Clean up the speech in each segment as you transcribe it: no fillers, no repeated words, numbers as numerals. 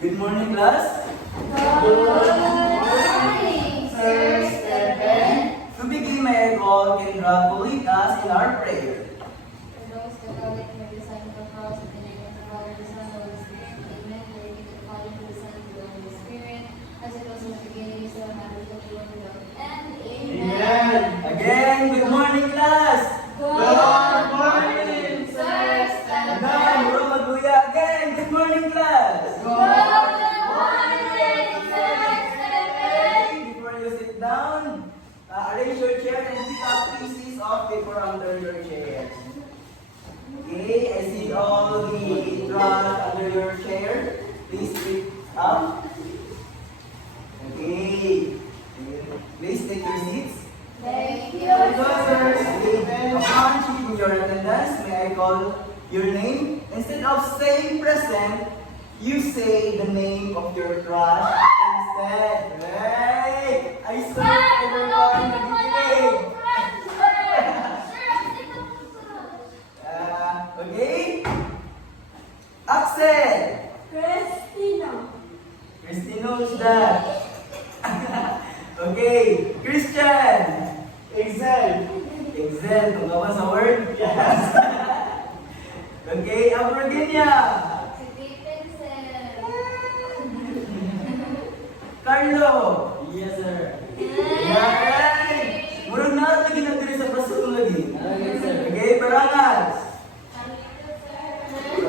Good morning, class. Good morning, Sir Stephen. To begin, may I call Kendra to lead us in our prayer. For those Catholic, may the sign of the cross, in the name of the Father, the Son, and the Holy Spirit. Amen. Glory be to the Father, to the Son, and to the Holy Spirit, as it was in the beginning, so now, and ever, without end. Amen. Again, good morning, class. Good morning, Sir Stephen. Now, Bro Maguya again. Good morning, class. Good morning, Sir Stephen. Before you sit down, arrange your chair and pick up pieces of paper under your chair. Okay, I see all the trash under your chair. Please pick up. Okay. Please take your seats. Thank you, Upon Sir. checking your attendance, may I call your name? Instead of saying present, you say the name of your class instead. Hey! I saw everyone nagiginig. Okay? Axel! Christina. Christine knows that. Okay, Christian! Excel. Excel, kung gawa sa word? Yes. Okay, Virginia! Si Vincent. Carlo! Yes, sir. Yay! Murang na lagi na diri sa classroom lagi. Yes, sir. Okay, Barangas!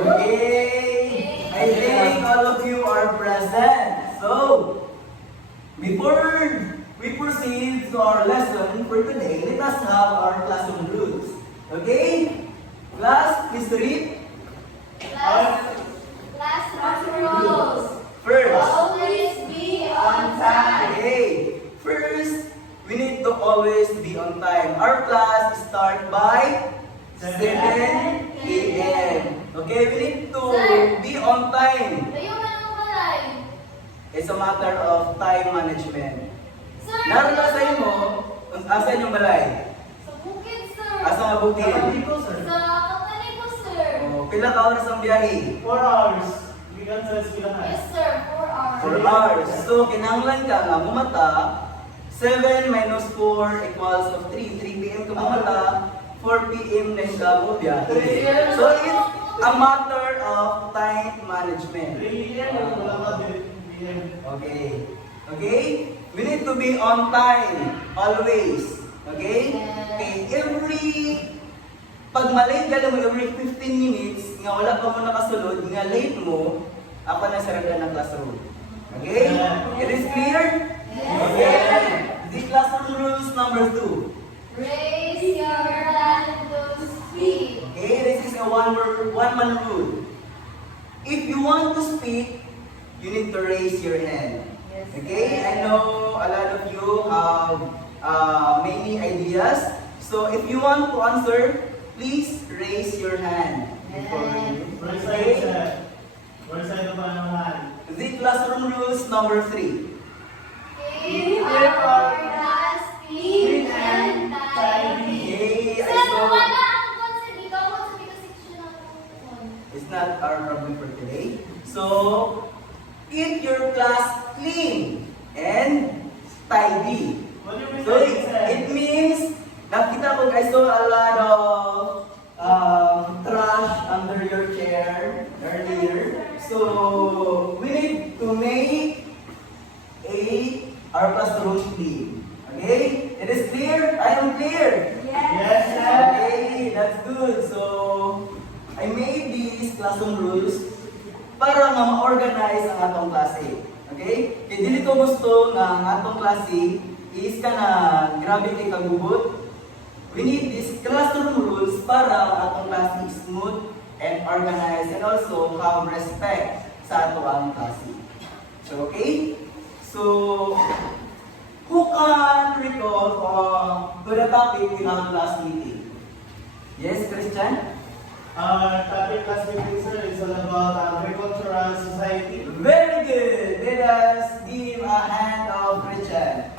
Okay! I think all of you are present. So, before we proceed to our lesson for today, let us have our classroom rules. Okay? Class, please read. Class rules. First, Always be on time. okay. First, we need to always be on time. Our class start by 7 a.m. Okay, we need to Sir. be on time. Tayo na ng balay. It's a matter of time management. Sir. Naroon na sa imo, asan yung balay? Sa bukid, sir. Asa nga bukid? Dito, sir. Sa kapatid ko, sir. Oh, pila ka oras ang biyahe? 4 hours. Bigan sa eskwelahan. Yes, sir. 4 hours. 4 hours. So, kinahanglan ka nga bumata, 7 minus 4 equals of 3. 3 p.m. ka bumata, 4 p.m. na yung ka mo biyahe. So, it's a matter of time management. 3 p.m. Wala ka din. PM. Okay. Okay? We need to be on time. Always. Okay? Okay. Pag malate ka naman, every 15 minutes, nga wala pa mo nakasulod, nga late mo, ako na saranda ng classroom. Okay? It is clear? Yes, Okay. sir. The classroom rules number 2. Raise your hand to speak. Okay? This is a one-man rule. If you want to speak, you need to raise your hand. Yes, Okay, sir. I know a lot of you have many ideas. So if you want to answer, please raise your hand. First side, sir. First side of panahan. The classroom rules number 3. Keep our class clean and tidy. Okay, I Sir, saw wala ang concept. Ikaw mo sa section natin. it's not our problem for today. So keep your class clean and tidy. What do you mean So by this, sir? it means nakita ko I saw a lot of trash under your chair earlier. So we need to make our classroom clean. Okay? It is clear? I am clear. Yes, sir. Okay, that's good. So I made these classroom rules para nga ma-organize ang atong klase. Okay? Kaya dili ko gusto nga ang atong klase is ka na grabe kay kagubot. We need these classroom rules para ang atong klase is smooth and organized and also have respect sa ato ang klase. So, okay? So, who can recall to the topic in our class meeting? Yes, Christian? Our topic class meeting, sir, is all about agricultural society. Very good. Let us give a hand of Christian.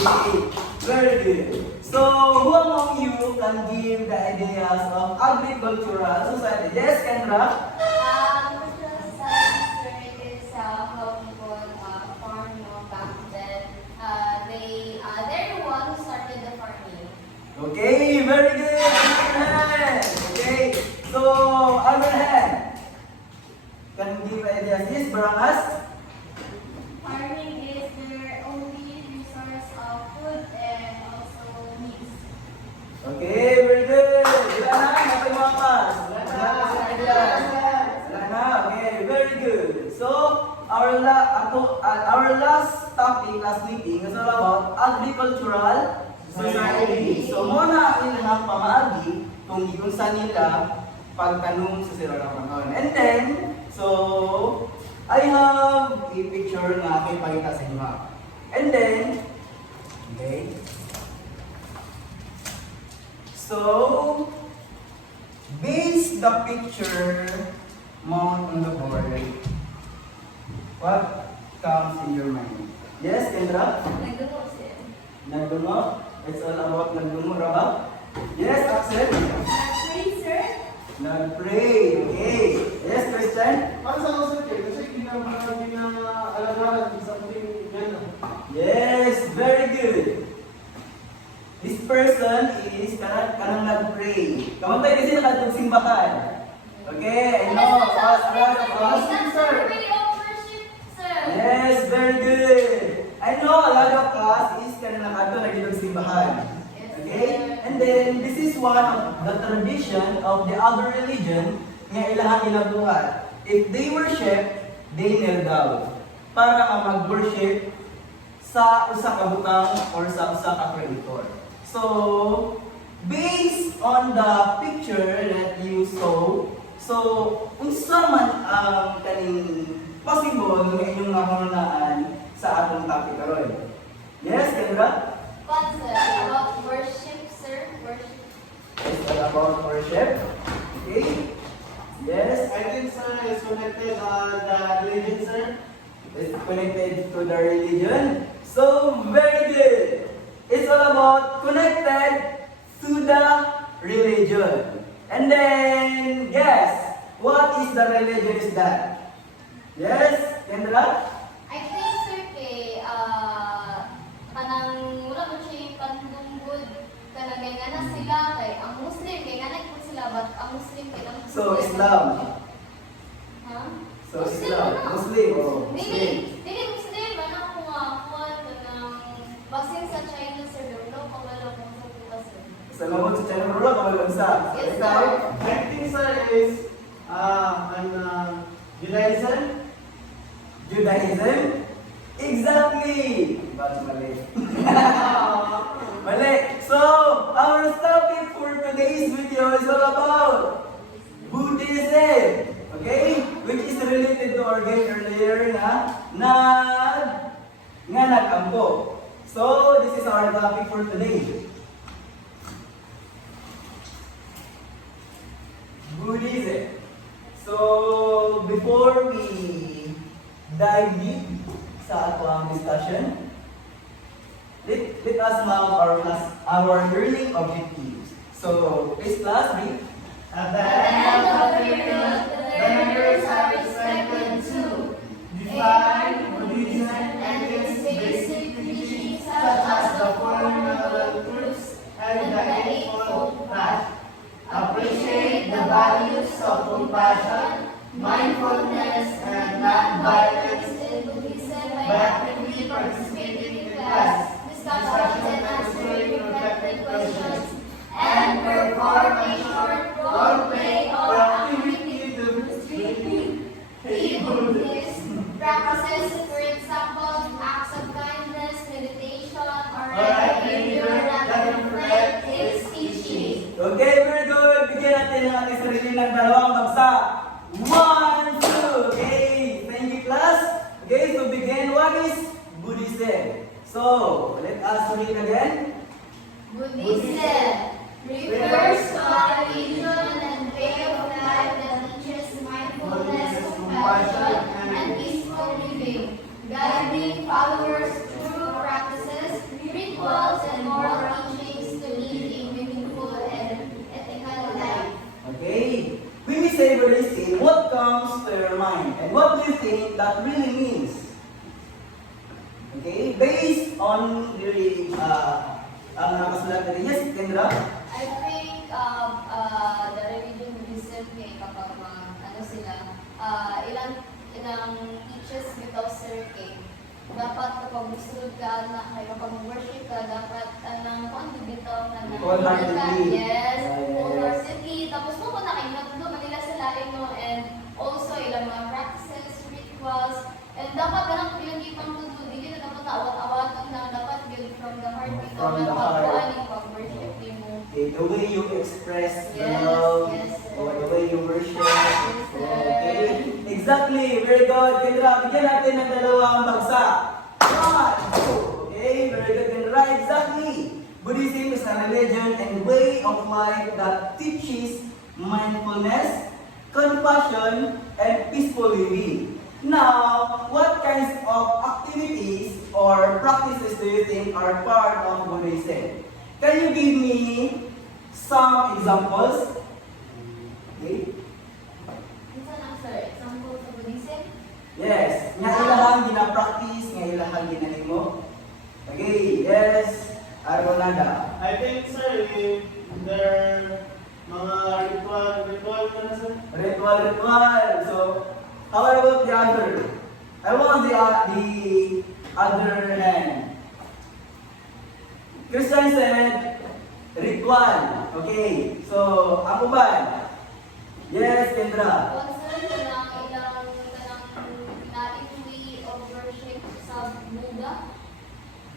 Okay. Very good. So, who among you can give the ideas of agricultural society? Yes, Kendra? Agricultural science, sir, it is as this, Barangas? Farming is their only resource of food and also meats. Okay, very good. Wala na, napay mga kas. Wala na, okay, very good. So, our last topic, last meeting, is all about agricultural society. So, muna ang ilang pamaagi kung sa nila pagtanong sa sila ng panahon. And then, so, I have a picture na aking pakita sa inyo. And then, okay, so, base the picture mount on the board. What comes in your mind? Yes, Kendra? Nagdumo siya. Nagdungo? It's all about nagdungo, Raba? Yes, Axel? Nag-pray, sir. Nag-pray. Okay. Yes, Christian? Para sa kasi kasi ginaalalahan something yan. Yes, very good. This person is kanang nag-pray. Kamantay kasi nakatong simbahan. Okay, I know. Yes, very good. I know a lot of us is kanang nakatong nagitong simbahan. Okay? And then, this is one of the tradition of the other religion nga ilahang inabuhat. If they worship, they kneel down. Para ka mag-worship sa usa ka butang or sa usa ka creator. So, based on the picture that you saw, so, unsa man ang kaning possible nga inyong nahunaan sa atong topic karon? Yes, Kendra? Concept about worship, sir. Worship. It's all about worship. Okay? Yes? I think sir is connected the religion, sir. It's connected to the religion. So, very good. It's all about connected to the religion. And then, guess, what is the religion is that? Yes, Kendra? I think, sir, kay, kanang mura mo siya yung pandunggod. Kanang kay nga na sila, kay ang Muslim, kay nga na po sila, but ang Muslim kay lang. So, Islam. Ha? So, Islam. Muslim. Oh, Dili, Muslim. dili Muslim, ano ko nga, kanang, basin sa China, sir, pero pagwala kung sa bukas, sir. Sa lamot sa channel, wala ka malunsa. Yes, Ikaw? sir. I think sir is Judaism. Judaism? Exactly! Bakit mali? Mali! So, our topic for today's video is all about Buddhism. Okay? Which is related to our game earlier na nag-ampo. So, this is our topic for today. Buddhism. So, before we dive deep sa ating discussion, let us map our learning objectives. So, please class, read. At At the end of the period, the members are expected to define Buddhism and its basic teachings such as the Four Noble Truths and the Eightfold Path, appreciate the values of compassion, mindfulness, and non-violence in Buddhism by actively participating in class, discussions and answering reflective questions, and perform a short role play or activity to demonstrate Buddhist practices, for example, acts of kindness, meditation, or behavior that reflect its teaching. Okay, very good. Bigyan natin ang ating sarili ng dalawang bagsak. 1, 2. Okay, thank you class. Okay, to begin, what is Buddhism? So, let us read again. Buddhism refers to a religion and way of life that teaches mindfulness, compassion, and peaceful living, guiding followers through practices, rituals, and moral teachings to lead a meaningful and ethical life. Okay, when we say Buddhism, what comes to your mind? And what do you think that really means? Okay, based on the nakasulat natin. Yes, Kendra? I think the religion Buddhism kay kapag ano sila ilang ilang teaches bitaw Sir K. Dapat kapag gusto ka na ay kapag worship ka, dapat anang kung bitaw na na Wholeheartedly. yes, Yes. wholeheartedly. Tapos mo na kayo natuto Manila sa lain mo, and also ilang mga practices, rituals, and dapat ganang bilang ipang tuto, hindi na dapat awat-awatan lang, dapat build from the heart bitaw From na the heart. pagkuhan yung pag-worship mo. Okay, the way you express the Yes, love, yes, sir. or the way you worship. Yes, sir. Okay, exactly. Very good. Kendra, bigyan natin ng dalawang bagsak. 1, 2. Okay, very good, Kendra. Exactly. Buddhism is a religion and way of life that teaches mindfulness, compassion, and peaceful living. Now, what kinds of activities or practices do you think are part of Buddhism? Can you give me some examples? Okay. Isa lang sir, example sa Buddhism. Yes. Nga ilahang gina-practice, nga ilahang ginanimo. Okay. Yes. Argonada. I think, sir, there mga ritual ka na, sir. Ritual. So, how about the other? I want the other hand. Christian said, ritual. Okay. So, ako ba? Yes, Kendra. Concern ko lang ilang natin way of worship sa Buddha.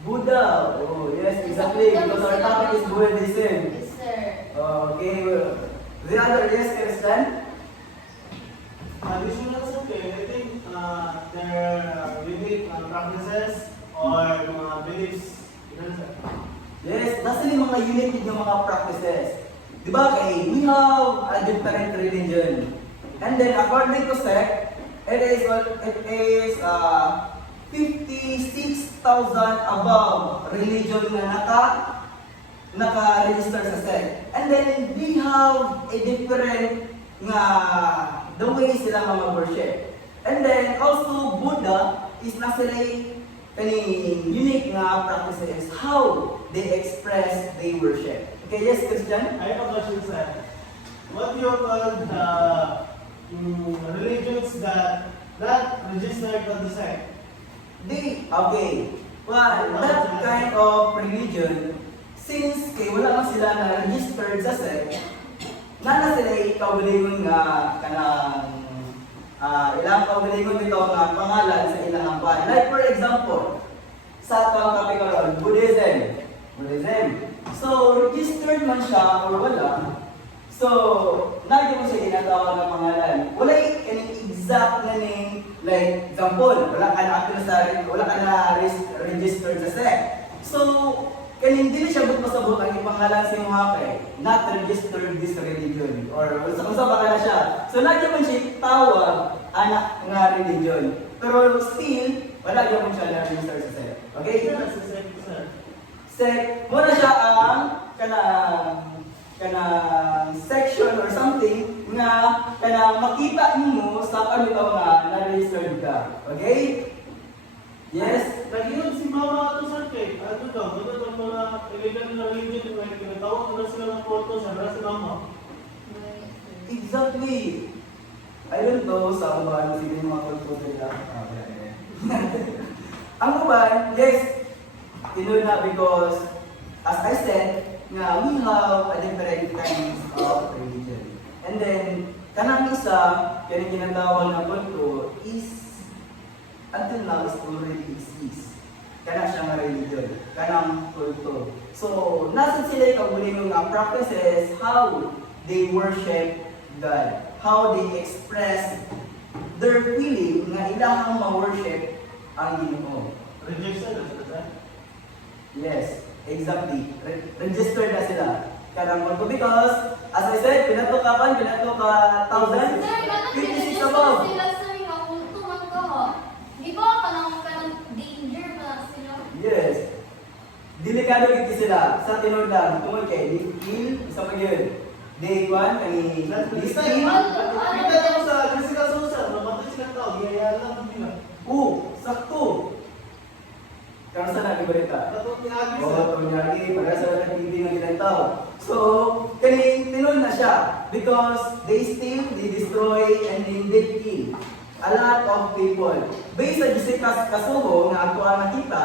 Buddha. Oh, yes, exactly. Because our topic is Buddhism. Yes sir. Okay. The other, yes, Christian? Additional, sir, I think there are unique practices or mga beliefs. Ganun, sir. Yes, nasa yung mga unique yung mga practices. Di ba kay, we have a different religion. And then according to sect, it is 56,000 above religion na naka-register sa sect. And then we have a different nga the way sila mga worship. And then also Buddha is na sila kaning unique nga practices how they express their worship. Okay, yes, Christian? I have a question, sir. What do you call the religions that registered on the sect? Okay. Well, that kind of religion, since kay wala man sila na registered sa sect, na sila kaugalingon nga kanang ilang kaugalingon dito nga pangalan sa ilang bahay. Like for example, sa atong topic karon, Buddhism. So, registered man siya or wala. So, nagdi mo siya ginatawag ng pangalan. Wala yung exact na name, like, example, wala ka na registered sa sect. So, kanin dili siya pasabot ang ipangalan sa imong hakay, not registered this religion. Or, kung sa baka na siya. So, nagdi mo siya tawag anak nga religion. Pero still, wala mo siya na-register sa sect. Okay? Sir, sa sect, sir. Sect, muna siya ang kanang section or something nga kanang makita nimo sa kanito nga na-registered ka. Okay? Yes? Nag-iwan si mama ato, sir, kay ano daw, ano daw mga illegal na religion, may tinatawag na sila ng photo, sir, si mama. Exactly. I don't know sa uban sige mga kultura nila. Ang uban, yes, tinuod na because as I said, nga we have a different kinds of religion. And then, kanang isa, kaya ginatawag na kulto is until now is already exists. Kanang siya nga religion, kanang kulto. So, nasa sila yung practices how they worship God, how they express their feeling nga ilahang ma-worship ang Ginoo. Register na sir. Yes, exactly. Registered na sila. Karang kulto because, as I said, pinato ka 1,000, Sir, ganun 56 above. sila sir, yung kulto man ka ha. Di ba kanang danger ba sila? Yes. Delikado gid sila sa tinud lang tungod kay kill isa pa yun. Day 1 kani Lista listing. kita daw sa physical social, namatay sila tao, giyaya lang nila. Sakto. Karon sa nagibalita. Katong niagi, Oo, sir. tunyagi, para sa TV nga ginantaw. So, kani tinud na siya because they steal, they destroy, and then they kill. a lot of people. Based sa Jose Kasuho nga ato ang nakita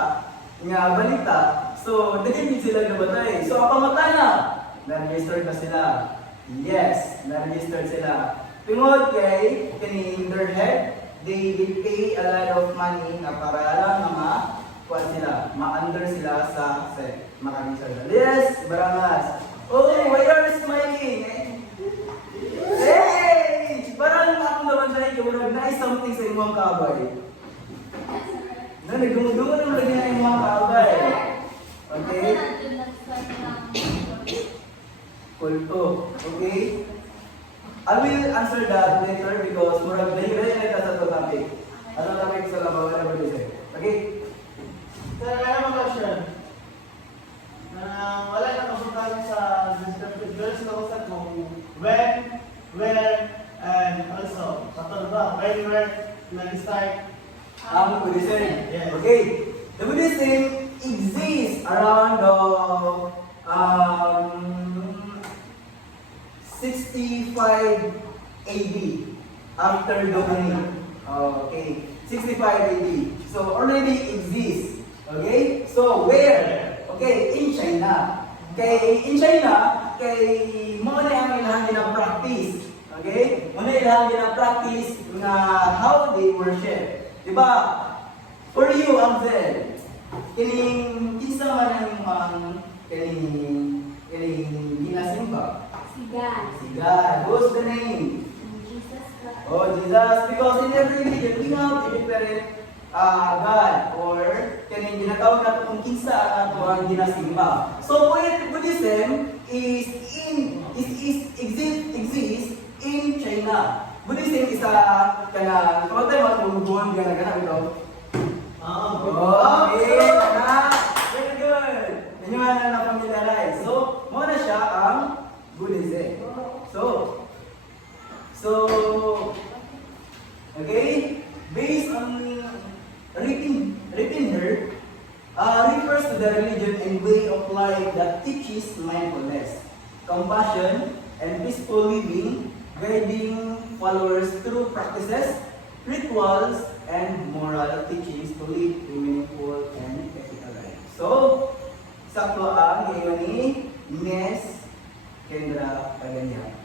nga balita, so daghan sila nabatay. So ang pamatayan na-register na sila. Yes, na-register sila. Tungod kay kaning their head, they will pay a lot of money na para lang na kuan sila, ma-under sila sa set. Makaregister. Yes, Barangas. Oh, why are you smiling? Hey! Parang akong naman tayo, kumurag na something sa imong kabay. No, nagdungo-dungo naman lagi na imong kabay. Okay? Kulto. Okay? I will answer that later because murag dahil na sa to topic. Ano topic sa labaw na ba dito? Okay? Sir, ano mga question? Wala na kasundan sa descriptive verse na usap kung when, where, and also, sa ba? When, where, nag-start? Ang Buddhism. Yes. Okay. The Buddhism exists around the 65 AD after Domini. Okay. 65 AD. So already exists. Okay? So where? Okay, in China. Okay, in China, kay mo na ang ilang gina-practice. Okay? Mo na ilang gina-practice na how they worship. Diba? For you, Amzel, kining kinsa man ang kining ginasimba? Si God. Si God. What's the name? Jesus Christ. Oh, Jesus. Because in every religion, we have a different God or kaning ginatawag nato kung kinsa ang ato ang ginasimba. So Buddhism exists in China. Buddhism is kana kamatay matulungan gana ito. Okay, very good. Inyo na familiarize. So, mo na siya ang Buddhism. So, okay, based on Ripper refers to the religion and way of life that teaches mindfulness, compassion, and peaceful living, guiding followers through practices, rituals, and moral teachings to live a meaningful and ethical life. So, sakto ang ngayon ni Ines Kendra Paganyan.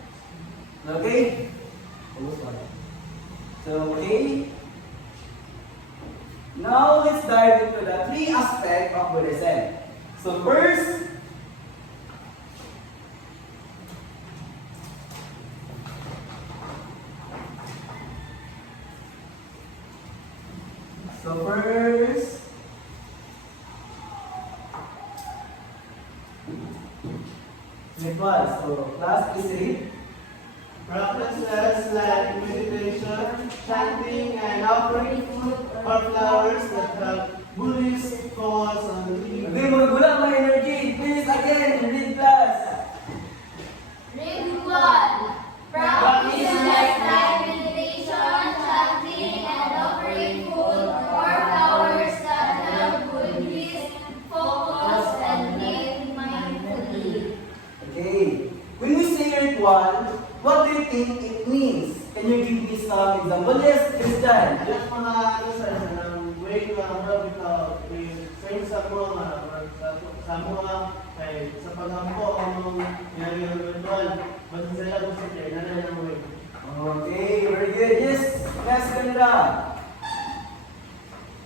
Okay? So, okay. Now, let's dive into the three aspects of Buddhism. So, first, ritual. So, class is read. Practices like meditation, chanting, and offering food or flowers that have Buddhist focus on living. Okay, magula my energy. Please, again, read class. Ritual. Practice like meditation, chanting, and offering food or flowers that have Buddhist focus and live mindfully. Okay. When we say ritual, what do you think it means? Can you give me some example? Yes, Christian. Just mga ano sir, way to same sa mga kay sa paghampo ang yung ritual. Basta sila gusto kayo, na way. Okay, very good. Yes, class Kendra.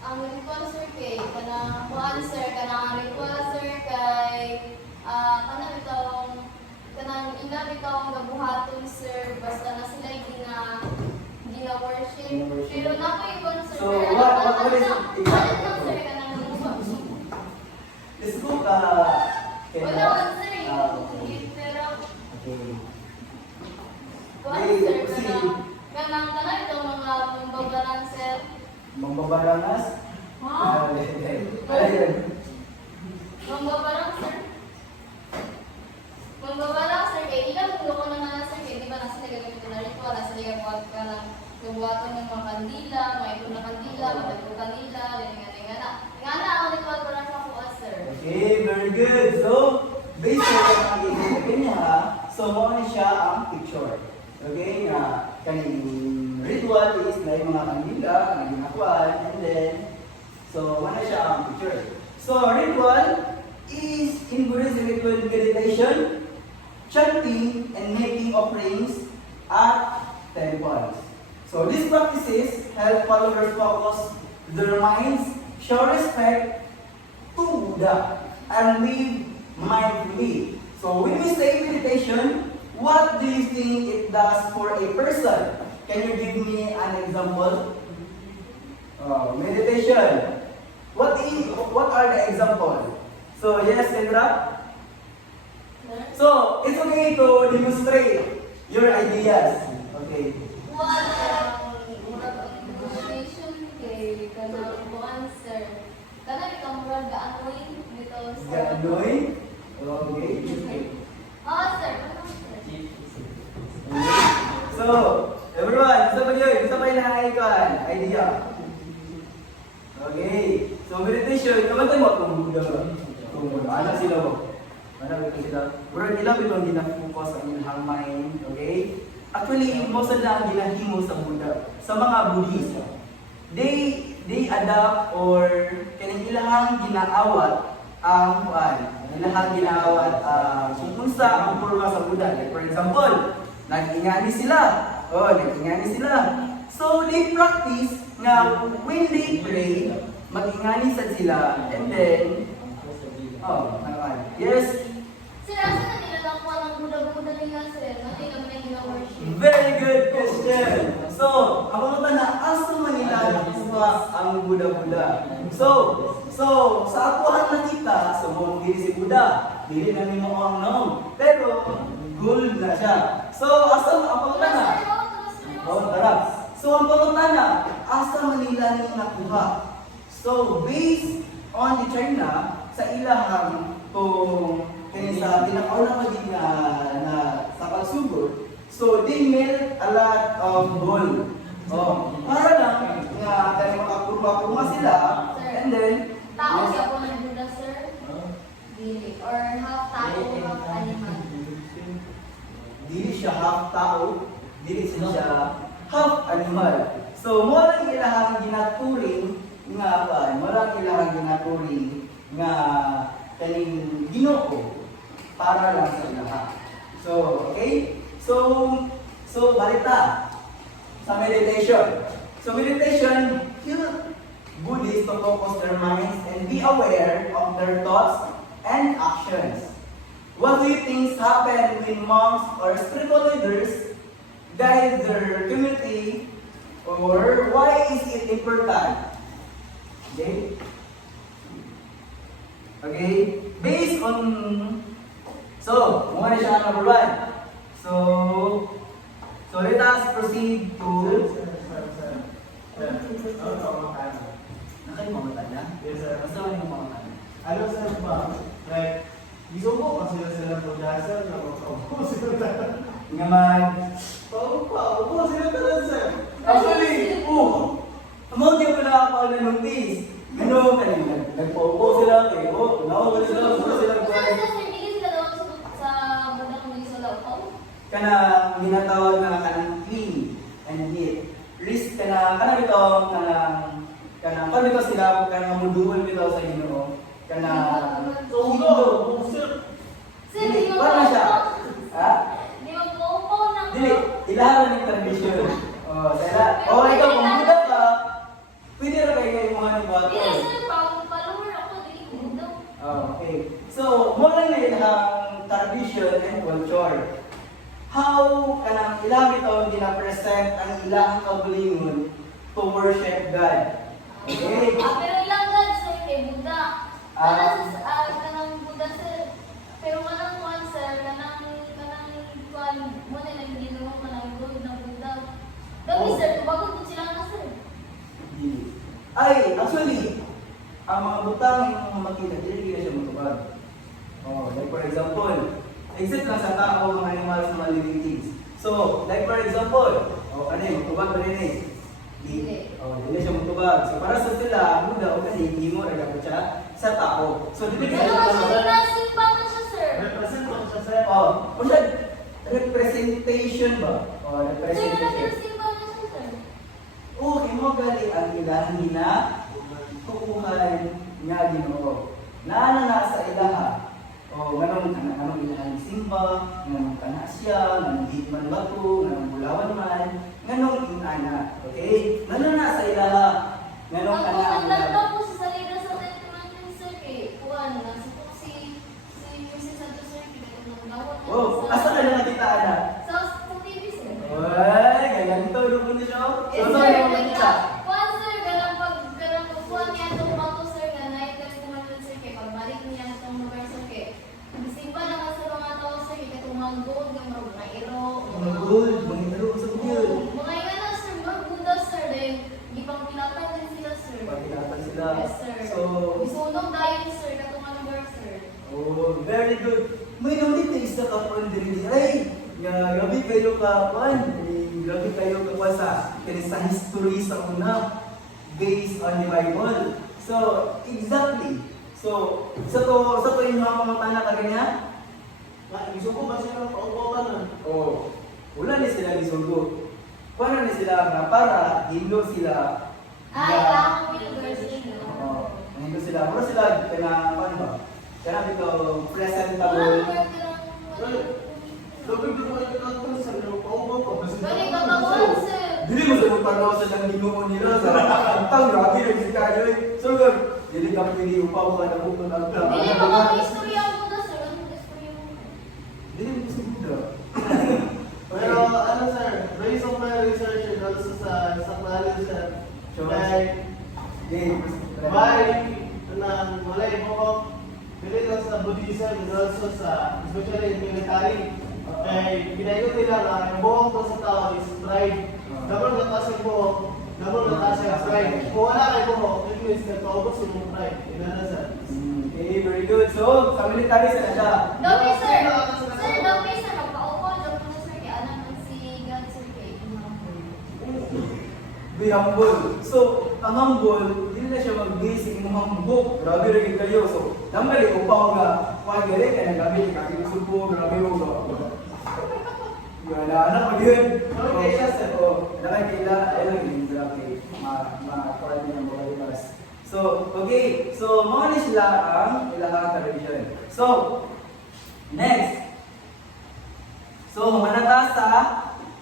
Ang ritual sir kay kanang kuan sir kanang ritual sir kay kanang kanang ila bitawong gabuhaton sir basta na sila gina-worship. Pero nako ibon sir. So, what is it? Ano lang sir kanang Let's go, wala man sir yung pero Okay. kuan sir kanang itong mga pambabaran sir. Mambabarangas? Ha? Ayun. Mambabarang sir. Mambabarang sir kay ilang mundo ko na nga sir kay di ba nasa nagagamit na ritual nasa nagabuhat ka ng gabuhaton ng mga kandila, mga ito na kandila, mga kanila, nga ang ritual ko na sa kuha sir. Okay, very good. So, based on ang ibigay niya, so mo na siya ang picture. Okay, na kaning ritual is sila yung mga kandila, na ginakuan, and then, so, ano siya ang picture. So, ritual is in Buddhism include meditation, chanting, and making offerings at temples. So, these practices help followers focus their minds, show respect to Buddha, and live mindfully. So, when we say meditation, what do you think it does for a person? Can you give me an example? Meditation. What are the examples? So, yes, Kendra? So, it's okay to demonstrate your ideas. Okay. Motivation kay kanang buwan, sir. Kanang itong murag gaanoy dito sa... Gaanoy? Okay. Sir. So, everyone, gusto ba yun? Gusto ba yung nakaikan? Idea. Okay. So, meditation. Kamatay mo kung Buddha ba? Kung anak sila mo. Anak ito sila. Pero ilang ito ang ginafocus ang ilang mind. Okay? Actually, most of ang ginahimo sa Buddha. Sa mga Buddhist. They adapt or kaning ilahang ginaawat ang kuan. Ilahang ginaawat kung unsa ang forma sa Buddha. Like for example, nag-ingani sila. Nag-ingani sila. So, they practice nga when they pray, mag-ingani sad sila. And then, yes, Sir, asa na nila nakuha ng Buddha nila, sir? Mati naman na gina-worship. very good question. So, ako naman na, asa man nila nakuha ang Buddha-Buddha? So, sa atuhan na kita, so kung dili si Buddha, dili na nimo ang nom. Pero, gold na siya. So, asa ako na na? Tara. So, ang pangutana, asa man nila nimo nakuha? So, based on the China, sa ilahang tong kini sa tinakaw na maging na sa pagsugod, so they made a lot of gold. Para lang nga tayo makapurma-purma sila, and then, Tao siya po ng Buddha, sir? Dili. Or half tao, half animal. dili siya half tao, dili siya half animal. So, mo lang ilahang ginaturing nga mo lang ilahang ginaturing nga kaning Ginoo para lang sa ilaha. So, okay? So balik ta sa meditation. So meditation help Buddhists to focus their minds and be aware of their thoughts and actions. What do you think happen when monks or spiritual leaders guide their community, or why is it important? Okay? Okay? Based on... So, muna siya number 1. So let us proceed to... Nakalimutan na? Yes, sir. Basta wala yung mamatan. Ano sir ba? Like, isubo kasi sila Buddha, sir, na makaupo sila. Nga man... Paupo sila talaga, sir. Actually, among yung pala ako na notice. Ano, kanina, nagpaupo sila kayo. Nawawala sila, sila Sir, buwan. hindi sila daw sa Buddha kung hindi sila ako. Kana ginatawag na kanang clean and neat. Risk kana ito kanang dito sila kanang muduol dito sa Ginoo. Tulo, sir. Sir, di mo Paano siya? Ha? Di mo po na. Dili, ilahan ng tradisyon. Sila. Ikaw kung Buddha ka, pwede na kayo yung mga nagbato. Hindi, sir, follower ako, di ko daw. Okay. So, mo lang na ilang tradition and culture. How kanang ilang ito gina-present ang ilang kaugalingon to worship God. Okay? Pero ilang God, sir, kay Buddha. Kanang Buddha, sir. Pero kanang kwan, sir, kanang kwan, mo na lang ginagawa kanang gold ng Buddha. Dami, sir, tubagod po sila na, sir. Ay, actually, ang mga butang yung makita, hindi na siya matupad. Like for example, except lang sa tao, mga animals, mga living things. So, like for example, ano yun, matubag ba rin eh? Hindi siya matubag. So, para sa sila, Buddha, kasi hindi mo nagkakot siya sa tao. So, dili Pero siya kasi nagsimba na siya, sir. Represent ko siya, sir. kung siya, representation ba? Sir, Representation. nagsimba na siya, sir. mo gali ang ilang tukuhan nga Ginoo. Naana na sa ilaha. O nganong kanang ilang simba, nganong kana siya, nganong di man bato, nganong bulawan man, nganong inana. Okay? Naana na sa ilaha. Nganong Ang kana ang kung ilaha. nagtagpo po sa salida sa Testament Sir kay Juan, nasa po si Mrs. Santos Sir, pinagkakawat na Oh, asa ka na nakita ana? Sa TV Sir. Ay, ganito yung kundi siya. Yes, So, sir. yung nakita. Juan, sir, ganang pagkuhan niya itong bato, sir, ganay, kumanan, sir, kay pagbalik niya itong lugar, sir, kay bisimba na nga sa mga tao, sir, kay katong gold, ng mga iro, Mga gold, mga iro, sa gold. mga nga na, sir, mga Buddha, sir, dahil gipang pilatan din sila, sir. Pagkilatan sila. Yes, sir. So, Bisunog dahil, sir, katong mga lugar, sir. oh, very good. May ulit na isa ka po diri. Ay, nga gabi kayo ka pan. Gabi kayo ka sa sa history sa una based on the Bible. So, exactly. So, sa to yung mga pangutana ka kanya? Gusto ko ba sila paupo ka na? Oh, wala ni sila gisugo. Paano ni sila nga para hindo sila. Ay, nga- ako pilgrim, sir, Oo, no? hindo sila. Pero sila kaya paano ba? Kaya dito Mga presentable. lugar ka lang, Sabi ko ba ito ka sa mga paupo ko? Balik, babawan, sir. Dili mo sa magpanaw sa lang ginoo nila sa antang grabe rin si kayo eh. So good. Dili ka pili upaw ka na bukod ang tama. Hindi mo mga istorya mo na, sir. Anong istorya mo? Dili mo sa Buddha. Pero ano sir, based on my research and also sa knowledge sir, Sure. kay wala ibo ko dili lang sa Buddhism and also sa especially in military. Kay ginayon nila na ang buhok ko sa tao is pride. Dapat nataas yung buhok, dapat nataas yung pride. Kung wala kay buhok, it means nagpaubos yung pride. Ina sir. Okay, very good. So, sa military sa na siya. Dami, sir. Sir, dami, sir. Magpaupo. Dami na, sir. Kaya anak ng si God, sir. Kay Imam. Be humble. So, ang humble, hindi na siya mag-base sa inyong hambok. Grabe rin kayo. So, namali, upaw nga, kung gali, kaya nagamit, kakilusupo, grabe mo ba? Wala, anak mo yun. Okay, siya sa ko. Nakakila, ayun, yung grabe, ma-accord niya mga limas. So, okay. So, mga na sila ang ilang television. So, next. So, manata sa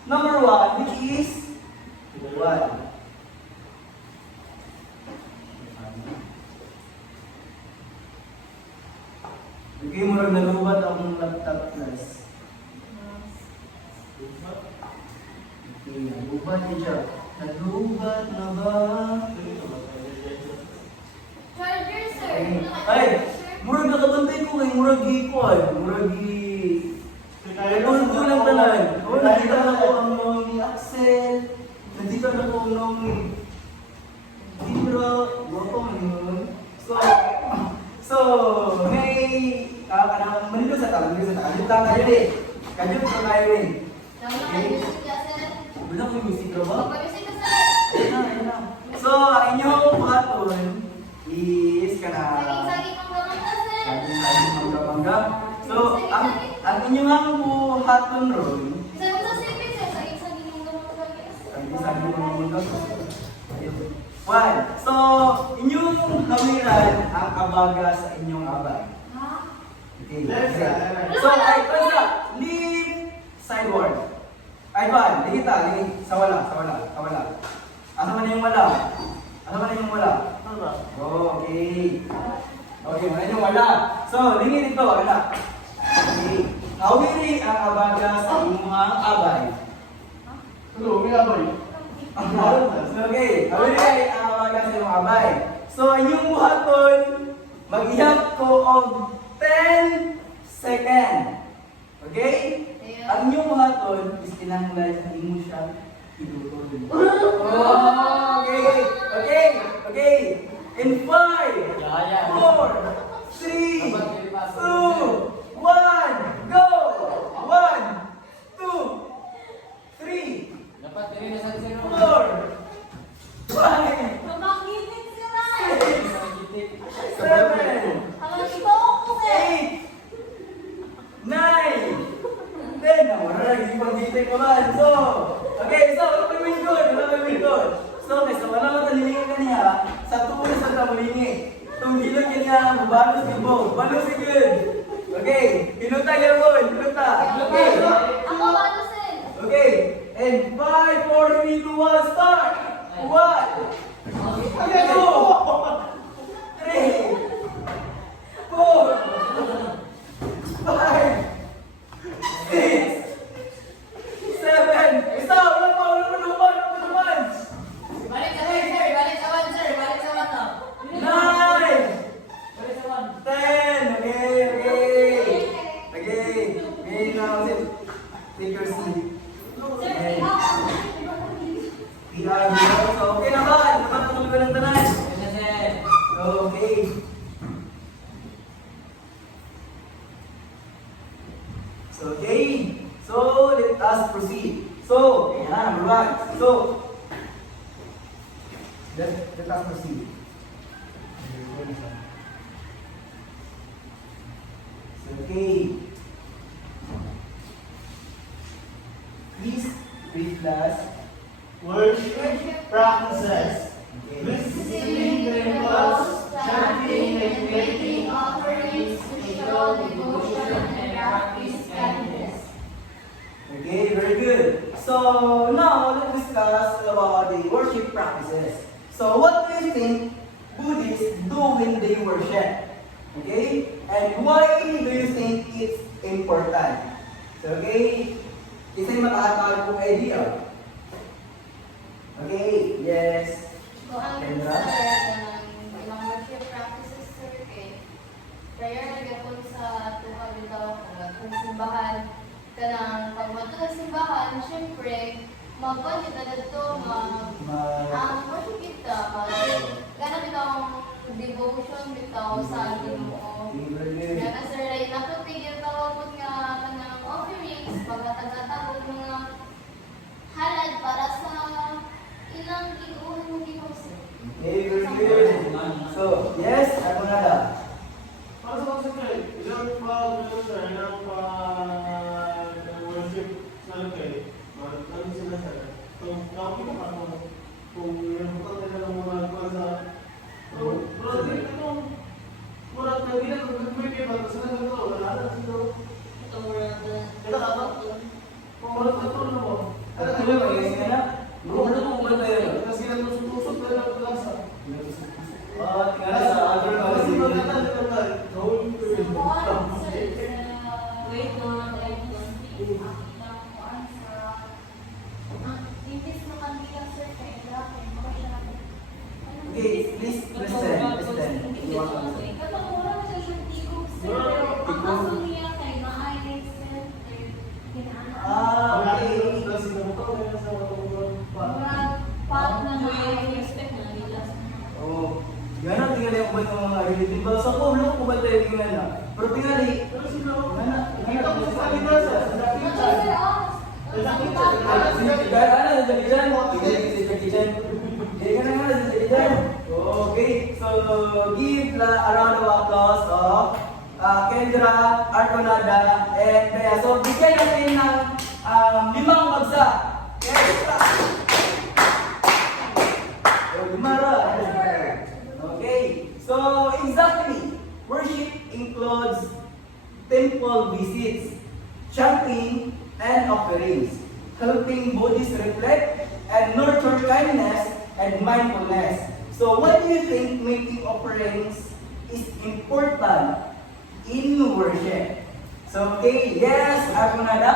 number 1, which is what? Okay, murag nalubat akong laptop class. Okay, nalubat din siya. Nalubat na ba? Charger, sir. Ay, murag nakabantay ko kay murag gikuan. Murag Nagulog lang tanan. Oh, nakita na ko ang nung ni Axel. Nakita na ko ang nung ni Tibro. Wapo man yun. So, may kanang manilo sa tao. Kajut lang kayo eh. Kajut lang kayo eh. Naman ang music ka, sir. Wala ko yung musik ka ba? Magpag-music ka, sir. Ayun na. So, ang inyong buhaton is Saging-saging ang gamang ka, sir. Saging-saging mangga-mangga. So, ang inyong buhaton ron, Sir, kung sa sipin, sir. Saging-saging ang gamang ka, sir. saging-saging mangga. One. So, inyong hamiran ang kabaga sa inyong abay. Ha? Okay. Left side. So, ay, basta, leave sideward. Ay, ba? Ligita, sa wala. Ano man yung wala? Tama. Okay. Okay, ano yung wala? So, lingin ito, wala. Okay. Awiri ang abaga sa inyong abay. Hello, may aboy. Okay, awiri ang abaga sa inyong abay. So, inyong buhaton, mag-ihap ko og 10 seconds. Okay? Ang inyong buhaton is kinahanglan sa imo siya idutol. Okay. In 5, 4, 3, 2, 1, go! 1, 2, 3, Dapat diri na sa zero. 4, 5, Mabangitin sila. 7, Ang ito ko, sir. 8, 9, 10. Wala lagi pag-gitay ko man. So, okay, so, good. So, may sa sa mulingi. Itong gilog niya, mabalos yung bow. Balos yung good. Okay, pinuta yan mo, pinuta. Okay. Ako balusin. Okay, and 5, 4, 3, 2, 1, start! 1, 2, 3, 4, 5, 6, 7, isa, wala pa naman. Balik sa one, sir. Balik sa one, sir. Balik sa one, no? 9, Balik sa one. 10, okay. Okay, now, take your seat. Sir, Okay. ikaw. So, okay naman. Nakatulog ka ng tanan. Yes, sir. Okay. So, okay. So, let us proceed. So, ayan, number 1. So, let us proceed. So, okay. Please read class. Worship practices. Okay. Visiting temples, chanting and making offerings to show devotion and practice kindness. Okay, very good. So now let's discuss about the worship practices. So what do you think Buddhists do when they worship? Okay, and why do you think it's important? So okay, isa yung makakatawa kong idea. Okay, yes. Kung ang Kendra? sir, ilang worship practices, sir, kay prayer na gapon sa tuwa bitaw kung simbahan ka ng pagmato ng simbahan, syempre, magpon kita dito, ang worship kita, gana bitaw devotion bitaw sa Ginoo. Very good. Kaya sir, ay napatigil tawag po nga kanang offerings, pagkatagtatapos mga halad para sa ilang ginuuhan mo Ginoo, sir. Okay, very good. So yes, ako na da. Para sa mga sakay, ilang worship sa lagay, ano sila sa kung nakakita ka kung yung pagkakita ng mga sa pero hindi itong murag na hindi na nagpipipip at sa nagagawa ito, wala na siguro. Ito, mura na. Kita ka ba? Kung murag na ito na mo. Ano ba yung nga na? Ano mo ba tayo? Kasi nagtusok-tusok tayo ng klasa. Tingnan sa other Kasi policy. magkatan ito na. Gawin ko Sa yun. kuan, sir, Wait, no. imbis na kanila, sir, kay Rafi, maka siya natin. Okay, please listen. Kapag wala na siya siyang tigog, sir, ang aso niya kay maayos, sir, Ah, okay. Kasi nabukaw na sa mga Pag na maayos, Respect na nila. Oh, gana tingnan yung ba mga relative ba sa kulo ko ba tayo tingnan na. Pero tingnan eh. Pero sila, Gana, nakita ko sa kanila sa Ano, nakita. sir, Gana sa Jackie Chan. Tingnan si Jackie Chan. Gana nga sa Jackie Chan. Okay, so give a round of applause of Kendra, Arconada, and Bea. So bigyan natin ng 5 bagsak. Extra. Okay, so exactly, worship includes temple visits, chanting, and offerings, helping Buddhists reflect and nurture kindness and mindfulness. So why do you think making offerings is important in worship? So okay, yes, ako na da.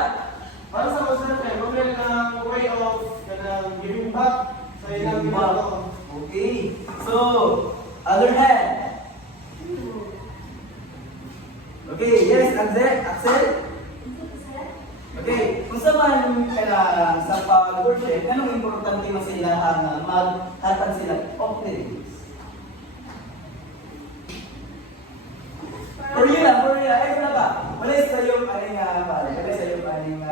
Para sa mga sila, magkaya ng way of giving back sa ilang ginagawa. Okay, so other hand. Okay, yes, Axel. Okay, kung sa man sa pag-worship, anong importante mo sila maghatag sila offerings? For you lang, ay wala ba? Wala sa iyong aning wala sa iyong aning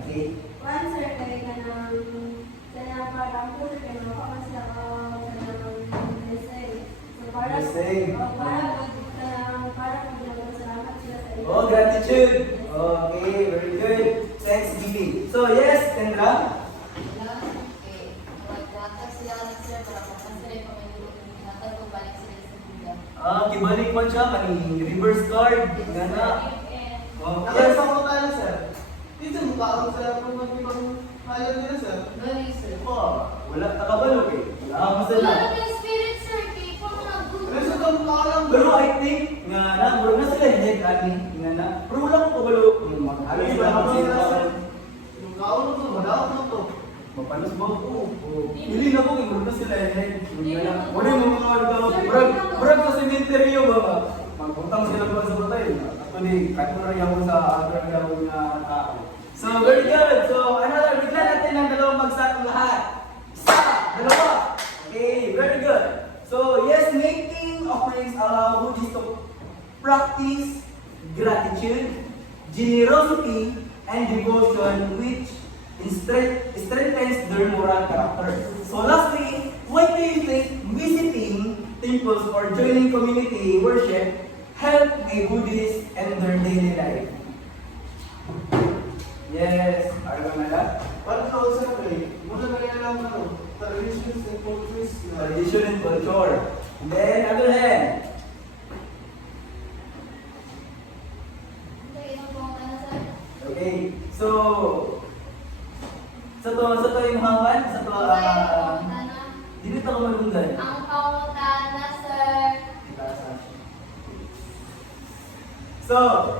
okay? One, sir, kaya ka ng sana parang po, kaya makakas na blessing. So, para Blessing. para salamat sila sa iyo. Oh, gratitude. Okay, very good. Thanksgiving. So yes, Kendra. Magkakasya sila, sir, para makasya rin pamilya pagpabalik sila sa Buddha. Kibalik man siya, kaning reverse card, nga na. Oh, yes. Nakasama tayo, sir. Dito, mukha sa kung mag-ibang hayag nila, sir. Galing, sir. Wala takabalo eh. Wala Wala masala. na yung spirit, sir. Kaya kung Pero sa nag-Buddha. mukha lang, Pero I think nga na, bro na sila head ani nga na. Pero wala ko kabalo. Mag-alis sila kung sino ako. yung kaon to, madawat na to. Mapanos ba ko? Hindi na ko, bro na sila head. Wala mo mga brag sa cemetery ba ba? Magutang sila ba sa batay? Actually, katura yung sa other yung tao. So, very good. So, bigla natin ang dalawang bagsak ng lahat. Isa, dalawa. Okay, very good. So, yes, making offerings allow Buddhists to practice gratitude, generosity, and devotion, which strengthens their moral character. So, lastly, why do you think visiting temples or joining community worship help a Buddhist in their daily life? Yes, are you gonna that? Para sa usap eh, muna na yan lang ano, traditions and cultures na Tradition and culture. And then, other hand. Okay, ano po ang ano, sir? Okay, so, sa to yung hawan, sa to, Okay, ano po ang ano? dili to malundan. Ang pangutana, sir. So,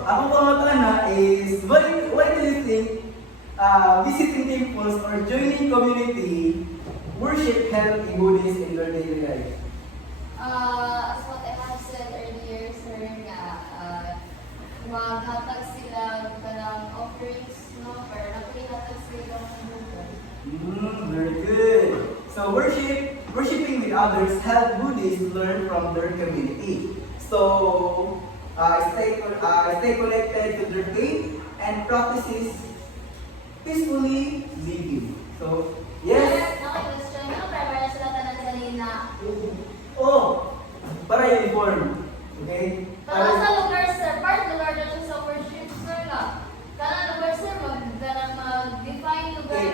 akong pangatlan na is, why do you think visiting temples or joining community worship help a Buddhist in their daily life? As what I have said earlier, sir, nga maghatag sila ng offerings, no? Or nakihatag sila ng Buddha. Very good. So, worshiping with others help Buddhists learn from their community. So, stay connected to their faith and practices peacefully living. So, yes. Question, no? Para sila tanan kanina. Oh, para uniform. Okay? Para sa lugar, sir, part lugar na siya sa worship, sir, nga. Kanang lugar, sir, mag-define lugar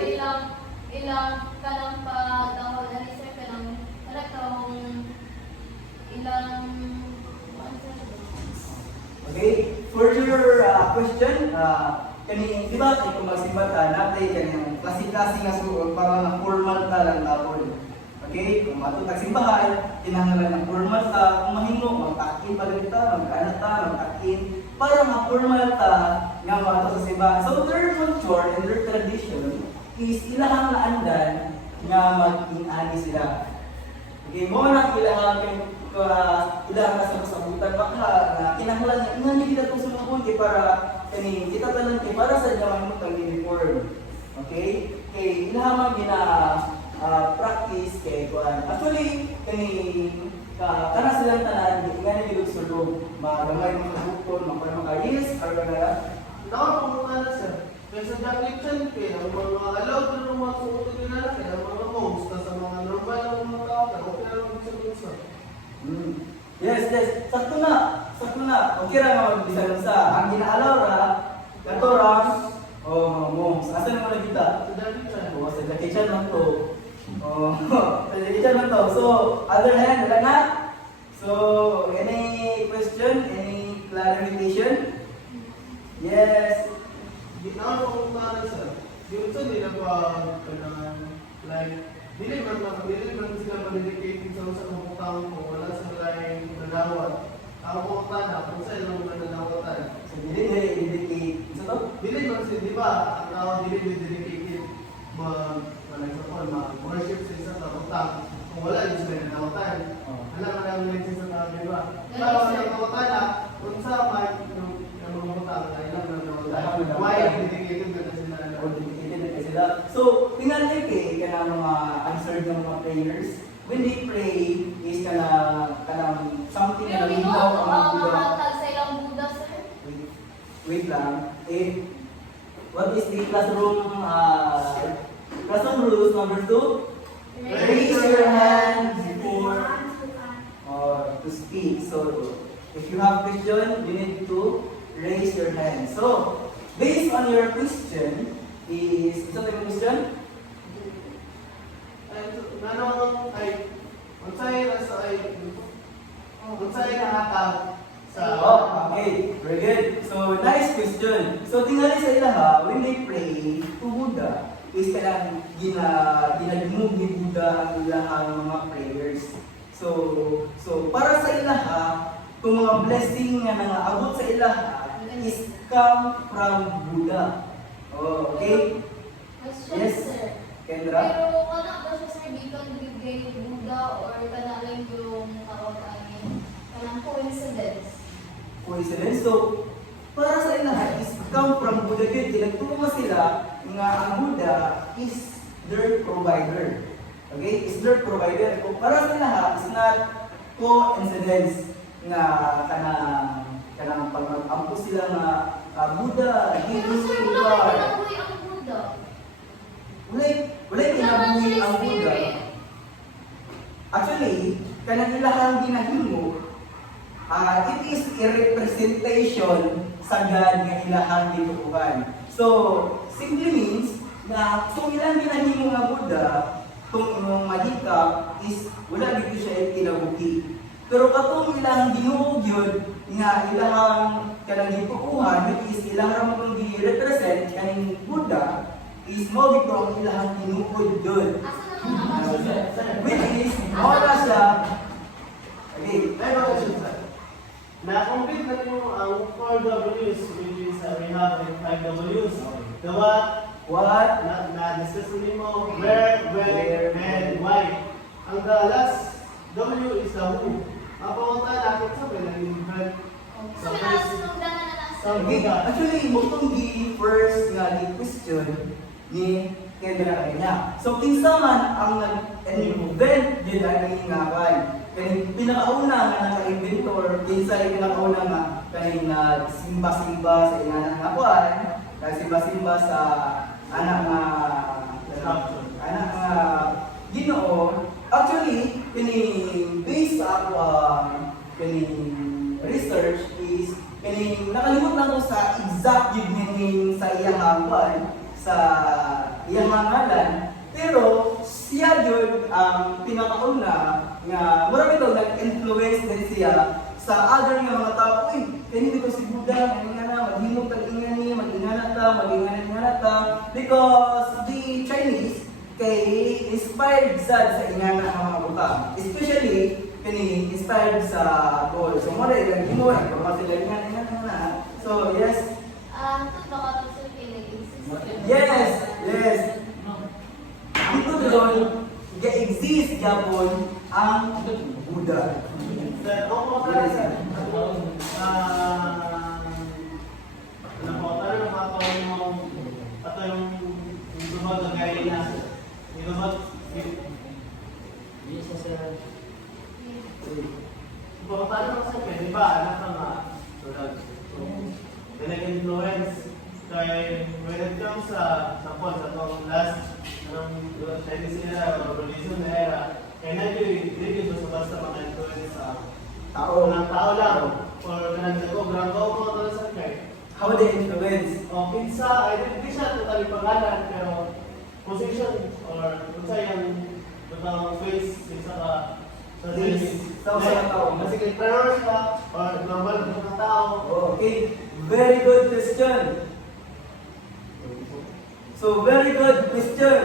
ilang kanang pagtawag na ni sir, kanang ilang Okay? For your question, di ba kung magsimba ta, natin kanyang klase-klase nga suot para na formal ta lang tapon. Okay? Kung matutag simbahan, kinahanglan ng formal ta, kung mahingo, magtakin pa rin ta, mag-anak ta, magtakin, para ma-formal ta nga mato sa simbahan. So their culture and their tradition is ilahang naandan nga mag-inani sila. Okay, mo na ilahang ilang kasabutan baka na kinahanglan nga ingani kita tong sumabon kay para kani kita tanan kay para sa jaman mo tang uniform. Okay? Kay ilahang gina practice kay kuan. Actually kani kana silang tanan ingani gid sulod magamay mo bukod maka-yes or kana Nakapunta na, sir. Kaya sa Davidson, kaya ang mga allowed na mga sumunod nila, kaya ang mga host na sa mga normal na mga tao, okay na lang sa bunso. Yes. Sakto na. Okay ra nga magbisan sa ang ginaalaw ra katorang mga monks. Asa naman nakita? Sa Davidson. Sa Jackie man to. Sa Jackie man to. So, other hand, wala na. So, any question? Any clarification? Yes. Di na ako pumunta na, sir. Davidson, di na ba, like, dili man sila ma-dedicate sa usa ka putang ko, wala sila yung nadawat. Ako pumunta na, kung sa ilang mga nadawatan. So, dedicate. Isa to? Dili man sila, di ba, ang tao dili dedicated mag-worship sa isa ka putang. Kung wala yung sila nadawatan. Wala man ang lenses sa tao, di ba? Pero ang nadawatan na, kung sa man, yung mga putang, ay lang nadawatan. Why dedicated ka na sila Or dedicated na kasi sila. So, tingali kay kana mga answered ng mga prayers. When they pray, is kanang something Pero na binuot linaw ang ang Buddha. mahatag sa ilang Buddha, sir. Wait lang. What is the classroom rules number 2? Raise your hand before to speak. So, if you have question, you need to raise your hand. So, based on your question, is that your question? Nanong ay Unsay nakaka sa Oh, okay. Very good. So, nice question. So, tingali sa ilaha, when they pray to Buddha, is kailangan ginagmove ni Buddha ang ilahang mga prayers. So para sa ilaha, itong mga blessing nga nangaabot sa ilaha is come from Buddha. Oh, okay? Question, Yes. sir. Kendra? Pero wala ba siya, sir, dito bigay Buddha or kanalang yung kawatain? Kanang coincidence? Coincidence. So, para sa ilaha is come from Buddha. Nagturo sila nga ang Buddha is their provider. Okay? Is their provider. Kung para sa ilaha is not coincidence nga kanang pag-ampo sila nga Buddha, give Pero me sir, to wala God. kayo kinabuhi ang Buddha. Wala kinabuhi ang Buddha. Actually, kanang ilahang ginahimo, it is a representation sa God nga ilahang gitukuhan. So, simply means na kung ilang ginahimo nga Buddha, kung imong mahikap is wala dito siya kinabuhi. Pero katong ilang ginuog yun nga ilahang kanang gitukuhan, which is ilang ramon gi-represent kaning Buddha, is mo dito ang ilahang tinuod yun. Asa naman ang kasi? Which is, mawala siya. Okay, May mga question, sir. Na-complete na niyo ang 4 Ws, which is we have 5 Ws. The what? na-discuss mo, where, when, why. Ang last W is the who. Ang pangunta natin sa pinag-invent. So, pinasundan na lang, sir. Okay, actually, motong gi first nga di question ni Kendra kanina. So, kinsa man ang nag-invent din ang ingawan. Kaya pinakauna nga naka-inventor, kinsa yung pinakauna nga kaya nagsimba-simba sa inanak nga kuan, nagsimba-simba sa anak nga Ginoo. Actually, kining based sa ako kining research is kining nakalimot lang ko sa exact yun meaning sa iyahang kuan, sa iyahang ngalan. Pero siya yun ang pinakauna nga marami daw nag-influence din siya sa other nga mga tao. Uy, hindi ko si Buddha, maghimog tag-ingan niya, mag-inganat ta. Because the Chinese kay inspired sad sa ingana ng mga buta. Especially, kini inspired sa goal. So, mo na ilang himo, nagpapasila ingana. So, yes. Ito baka ito, sir, pinag-exist. Yes. Dito doon, ga-exist yapon ang Buddha. Sir, ako mga sir. Napakatari ng mga taon mo at yung lumag na gaya niya. Lumag, napakatari ng sir, di ba? Anak ka nga. Nag-influence. Kaya when it comes sa Paul, sa itong last Chinese era o religion na era, kaya nag-i-review sa basta mga influence sa Tao. ng tao lang or nagograng ko mga talasan kay How they influence. o pinsa ay hindi siya totally pangalan pero position or kung sa yung total face pinsa ka sa Yes. Tao sa tao. kasi kay prayers ka or normal na tao. Okay, very good question. So, very good question.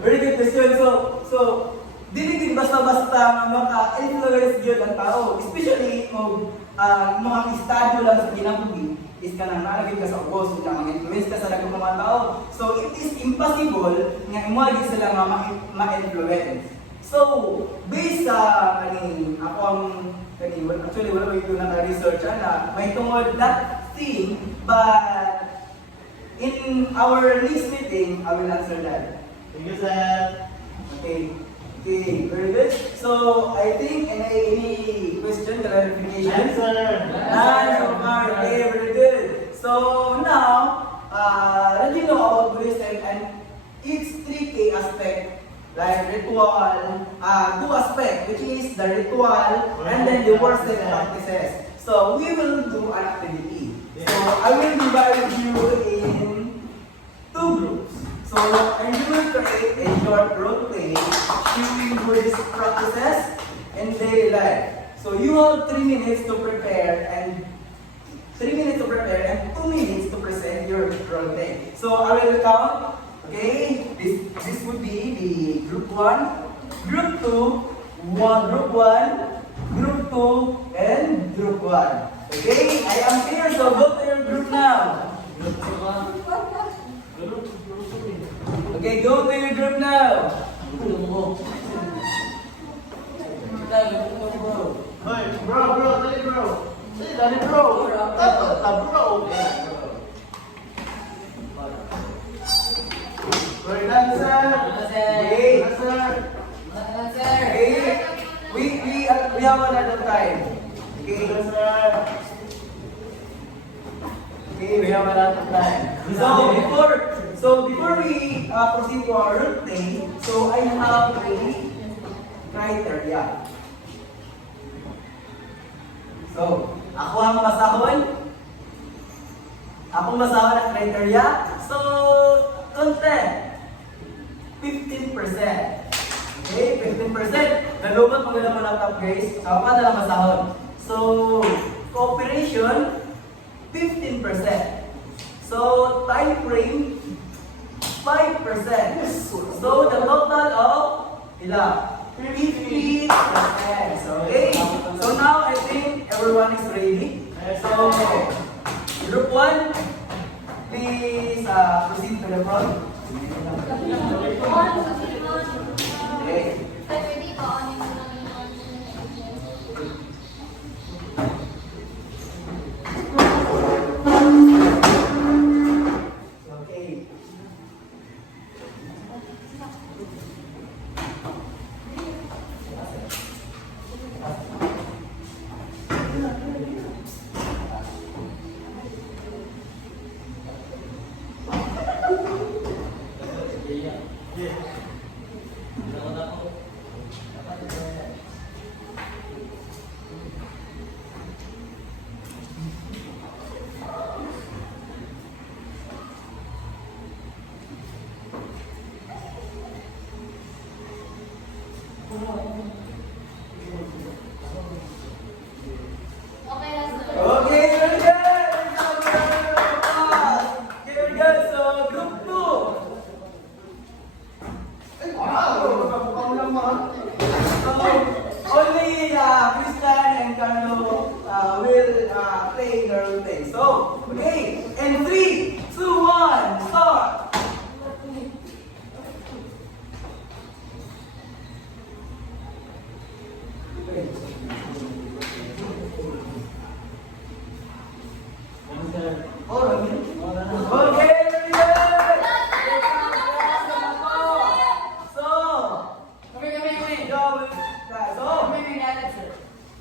Very good question. So, dili din basta-basta maka-influence yun ang tao. Especially, mga estado lang sa kinabuhi, is ka nang nalagay ka sa ubos, kung mag-influence ka sa lagang mga tao. So, it is impossible nga imagine sila nga ma-influence. So, based sa actually wala ko ito naka-research na may tungod that thing, but in our next meeting, I will answer that. Thank you, sir. Okay, very good. So, I think any question, clarification? Answer. None so far. Okay, very good. So now, let you know about Buddhism and its 3 aspect, like ritual, 2 aspect, which is the ritual and then the worship practices. So we will do an activity. So I will divide you in 2 groups. So and you will create a short role play showing Buddhism guys. So you have 3 minutes to prepare and 3 minutes to prepare and 2 minutes to present your role play. So I will count. Okay, this would be the group 1, group 2, group 1, group 2, and group 1. Okay, I am here, so go to your group now. Okay, go to your group now. Hoy, bro, dali bro. Dali bro. Bro. Hoy, dancer. Okay. Dancer. Okay, we have another time. Okay, Dancer. okay, we have another time. So before we proceed to our routine, so I have a criteria. So, ako ang masahon. Ako masahon ang criteria. So, content. 15%. Okay, 15%. Nalubot maganda mo ng top grades. So, pa na lang masahon. So, cooperation, 15%. So, time frame, 5%. So, the total of ilan? 50%. Okay? So now I think everyone is ready. So, group 1, please proceed to the front. Okay. Okay. Okay na, sir. Okay, very good. Okay, very good. So, group 2. Ay, wow. Napapakaw lang mga. So, only Christian and Carlo will play the routine. So, okay. And 3, 2, 1, start. Okay, very good. So, job. So,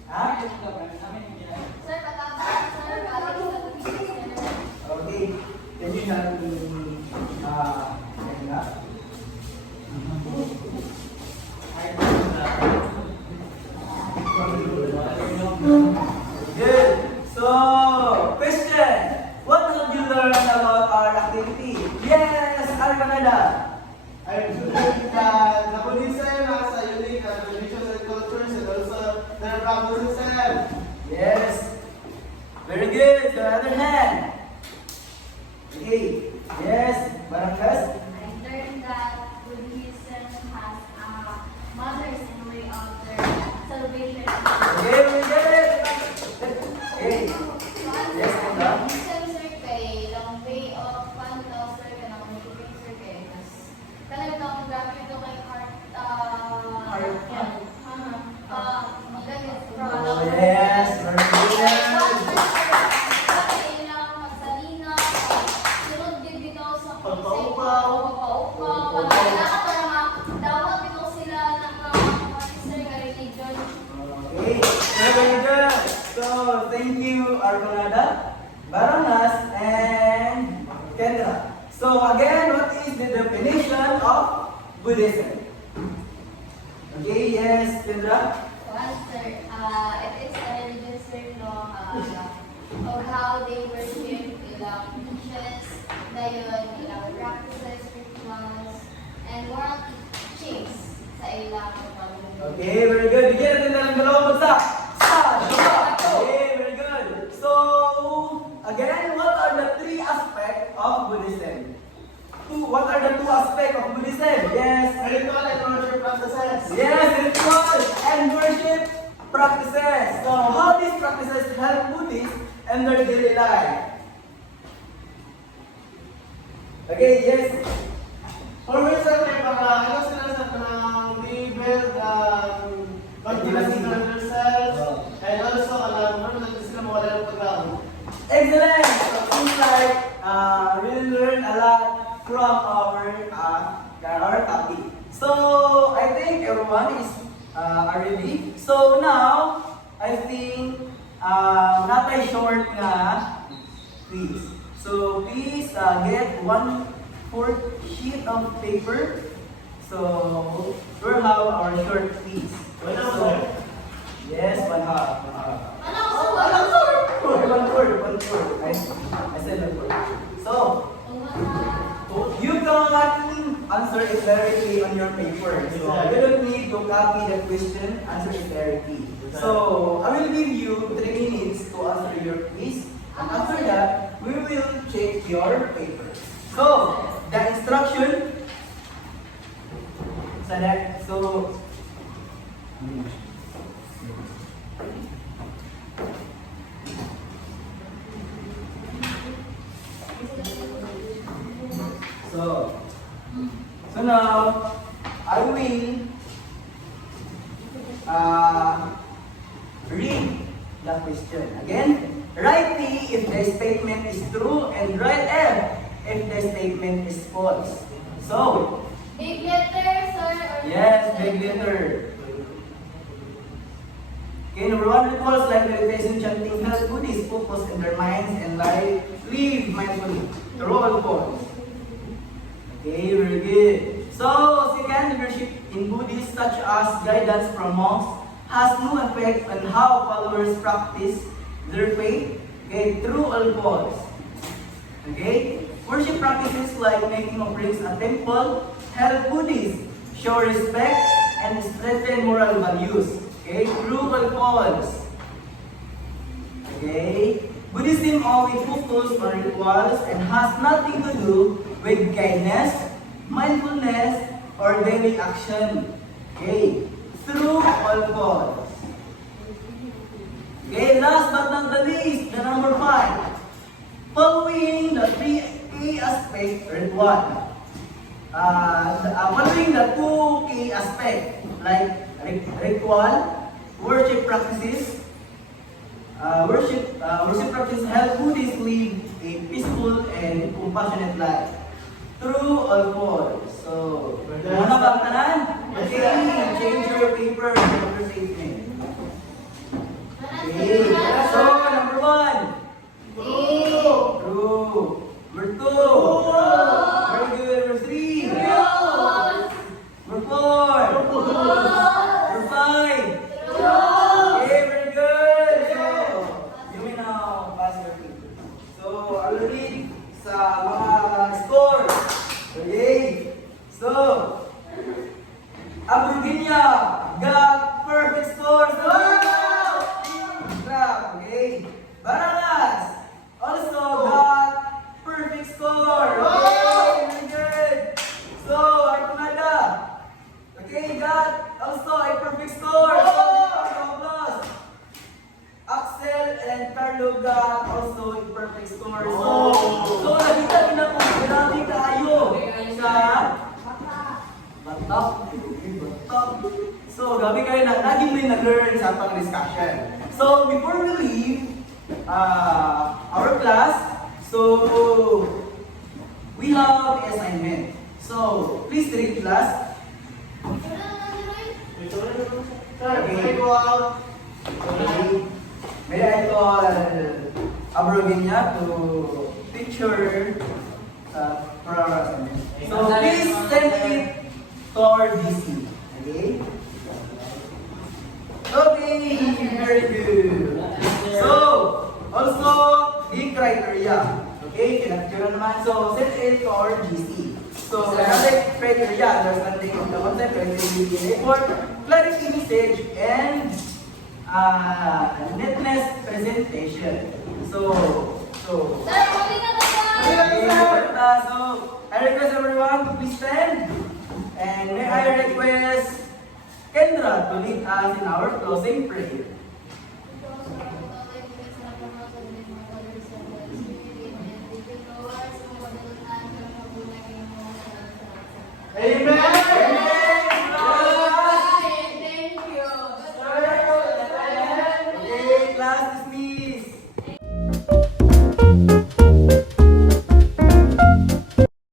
ha? Sir, pagkakaroon, sir, balik sa community center. Okay. Can you not Good. So, question. What have you learned about our activity? Yes, our Canada. I'm sure that the Buddhism has a unique traditions and cultures and also their practices and Yes. Very good. The other hand. Okay. Yes, Barangas. I learned that Buddhism has a mother's and way of their celebration. Okay, very good. Okay. Yes, Kendra. Buddhism, sir, kay lang way of fun daw, sir, ka lang magiging, sir, kay mas talagang grabe ito kay heart, Heart. magalit Oh, yes. Very good. Okay, very good. So, thank you, Arconada, Barangas, and Kendra. So, again, what is the definition of Buddhism? Okay, yes, Kendra? It is a religious law of how they worship ilang traditions, dayon ilang practices, rituals, and moral teachings sa ilang pagkakas. Okay, very good. Bigyan natin ng dalawang bagsak. what are the two aspects of Buddhism? Yes. Ritual and worship practices. Yes, ritual and worship practices. So, how these practices help Buddhists in their daily life? Okay, yes. For reason, para ano sila sa kanang rebuild confidence in themselves and also ano sila mawala ng pagkaon. Excellent. So, seems like we learned a lot from our topic. So, I think everyone is ready. So, now, I think natay short nga quiz. So, please get 1/4 sheet of paper. So, we'll have our short quiz. So, yes, 1/2. Ano ko sa wala? 1/4. I said 1/4. So, you can answer it directly on your paper. So, you don't need to copy the question, answer it directly. So, I will give you 3 minutes to answer your quiz. And after that, we will check your paper. So, the instruction. So now, I will read the question. Again, write T if the statement is true and write F if the statement is false. So, Big letter, sir? Or yes, big letter. Okay, number 1, rituals like meditation, chanting, help Buddhists focus in their minds and live mindfully. True or false? Okay, very good. So, second, leadership in Buddhism, such as guidance from monks, has no effect on how followers practice their faith. Okay, true or false? Okay, worship practices like making offerings at temple help Buddhists show respect and strengthen moral values. Okay, true or false? Okay, Buddhism always focuses on rituals and has nothing to do with kindness, mindfulness, or daily action. Okay, true or false? Okay, last but not the least, the number 5. Following the 3 key aspects, ritual. Following the 2 key aspects, like ritual, worship practices, worship practices help Buddhists live a peaceful and compassionate life. True or false? So, ano ba ang tanan? Okay, change your paper for your statement. Okay, so number 1. True. Number 2. Very good. Number 3. Number 4. Number 5. Okay, very good. So, you may now pass your paper. So, I'll read sa mga score. Okay. So, Abuginia got perfect scores. Okay. Barangas also got perfect score. Okay, very good. So, Arconada, okay, got also a perfect score. Applause. Axel and Carlo got also a perfect score. So nakita ko na kung grabe kayo sa batak. So, grabe kayo na lagi may nag-learn sa pang discussion. So, before we leave our class, so we have assignment. So, please read class. May I call Abrovinia to picture for our assignment. So, please send it to our DC. Okay? Okay, very good. So, also, the criteria. Okay, kinaptura naman. So, set it to our GC. So, another criteria, understanding of the concept, creativity, effort, clarity message, and neatness presentation. So, Sir, huli ka na, sir! So, I request everyone to please stand. And may I request Kendra to lead us in our closing prayer. Amen.